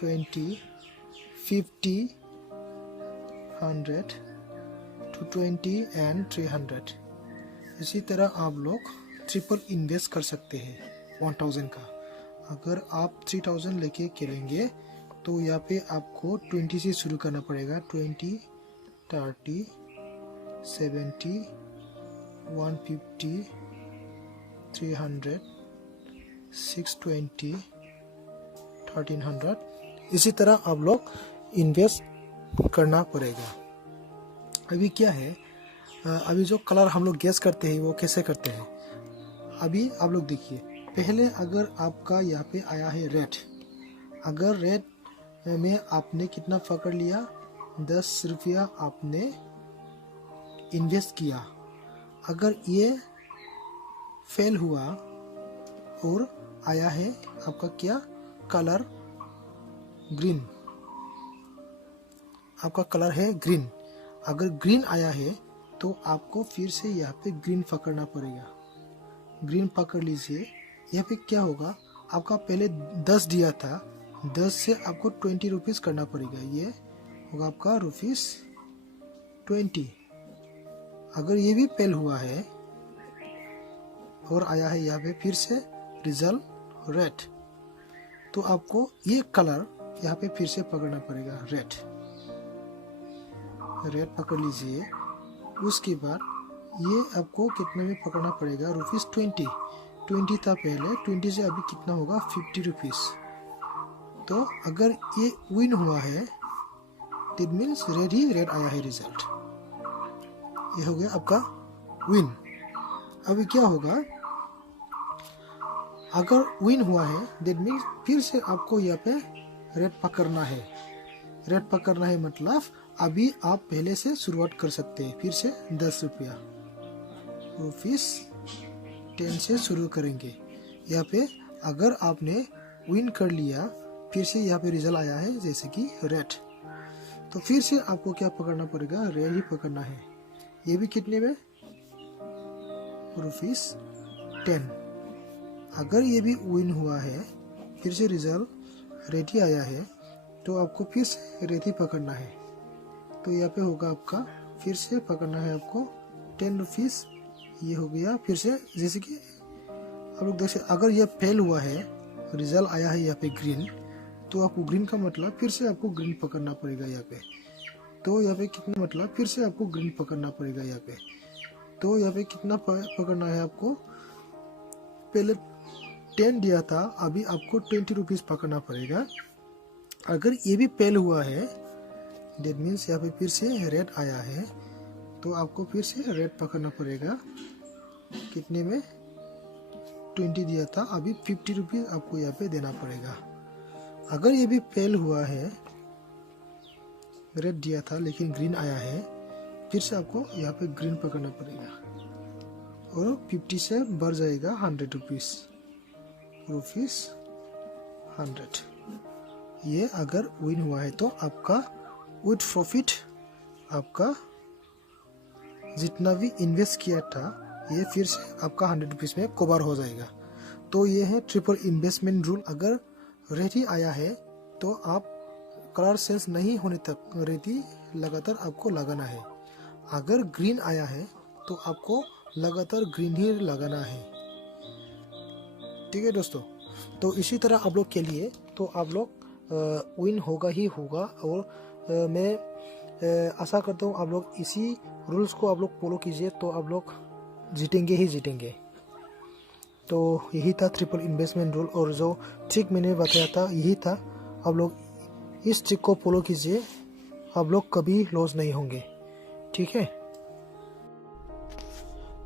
20, 50, 100, 220 and 300। इसी तरह आप लोग ट्रिपल इन्वेस्ट कर सकते हैं 1000 का। अगर आप 3000 लेके खेलेंगे तो यहाँ पे आपको 20 से शुरू करना पड़ेगा। 20, 30, 70, 150, 300, 620, 1300। इसी तरह आप लोग इन्वेस्ट करना पड़ेगा। अभी क्या है, अभी जो कलर हम लोग गेस करते हैं वो कैसे करते हैं, अभी आप लोग देखिए। पहले अगर आपका यहाँ पे आया है रेड, अगर रेड में आपने कितना पकड़ लिया, 10 रुपया आपने इन्वेस्ट किया। अगर ये फेल हुआ और आया है आपका क्या कलर, ग्रीन, आपका कलर है ग्रीन। अगर ग्रीन आया है तो आपको फिर से यहाँ पे ग्रीन पकड़ना पड़ेगा। ग्रीन पकड़ लीजिए। यहाँ पे क्या होगा, आपका पहले 10 दिया था, 10 से आपको 20 रुपीज करना पड़ेगा। ये होगा आपका ₹20। अगर ये भी फेल हुआ है और आया है यहाँ पे फिर से रिजल्ट रेड, तो आपको ये कलर यहाँ पे फिर से पकड़ना पड़ेगा, रेड। रेड पकड़ लीजिए। उसके बाद ये आपको कितने में पकड़ना पड़ेगा, ₹20। 20 था पहले, 20 से अभी कितना होगा, 50 रुपीज। तो अगर ये विन हुआ है that means red he red आया है रिजल्ट। ये हो गया आपका विन। अभी क्या होगा, अगर विन हुआ है दैट मीन्स फिर से आपको यहाँ पे रेड पकड़ना है। रेड पकड़ना है मतलब अभी आप पहले से शुरुआत कर सकते हैं। फिर से 10 रुपया, ₹10 से शुरू करेंगे। यहाँ पे अगर आपने विन कर लिया, फिर से यहाँ पे रिजल्ट आया है जैसे कि रेड, तो फिर से आपको क्या पकड़ना पड़ेगा, रेड ही पकड़ना है। ये भी कितने में, ₹10। अगर ये भी विन हुआ है, फिर से रिजल्ट रेड ही आया है, तो आपको फिर से रेड ही पकड़ना है। तो यहाँ पे होगा आपका, फिर से पकड़ना है आपको 10 रुपीज। ये हो गया फिर से, जैसे कि आप लोग देख सकते। अगर यह फेल हुआ है, रिजल्ट आया है यहाँ पे ग्रीन, तो आपको ग्रीन का मतलब फिर से आपको ग्रीन पकड़ना पड़ेगा यहाँ पे। तो यहाँ पे कितना मतलब फिर से आपको ग्रीन पकड़ना पड़ेगा यहाँ पे। तो यहाँ पे कितना पकड़ना है आपको, पहले 10 दिया था, अभी आपको 20 रुपीज पकड़ना पड़ेगा। अगर ये भी फेल हुआ है दैट मीन्स यहाँ पे फिर से रेड आया है, तो आपको फिर से रेड पकड़ना पड़ेगा। कितने में, 20 दिया था, अभी 50 रुपीज आपको यहाँ पे देना पड़ेगा। अगर ये भी फेल हुआ है, रेड दिया था लेकिन ग्रीन आया है, फिर से आपको यहाँ पे ग्रीन पकड़ना पड़ेगा और 50 से बढ़ जाएगा 100 रुपीज, ₹100। ये अगर विन हुआ है तो आपका विद प्रॉफिट, आपका जितना भी इन्वेस्ट किया था ये फिर से आपका 100 रुपीज में कवर हो जाएगा। तो ये है ट्रिपल इन्वेस्टमेंट रूल। अगर रेड ही आया है तो आप कलर सेल्स नहीं होने तक रेड ही लगातार आपको लगाना है। अगर ग्रीन आया है तो आपको लगातार ग्रीन ही लगाना है। ठीक है दोस्तों, तो इसी तरह आप लोग के लिए तो आप लोग विन होगा ही होगा। और मैं आशा करता हूँ आप लोग इसी रूल्स को आप लोग फॉलो कीजिए तो आप लोग जीतेंगे ही जीतेंगे। तो यही था ट्रिपल इन्वेस्टमेंट रूल, और जो ट्रिक मैंने बताया था यही था। आप लोग इस ट्रिक को फॉलो कीजिए, आप लोग कभी लॉस नहीं होंगे। ठीक है।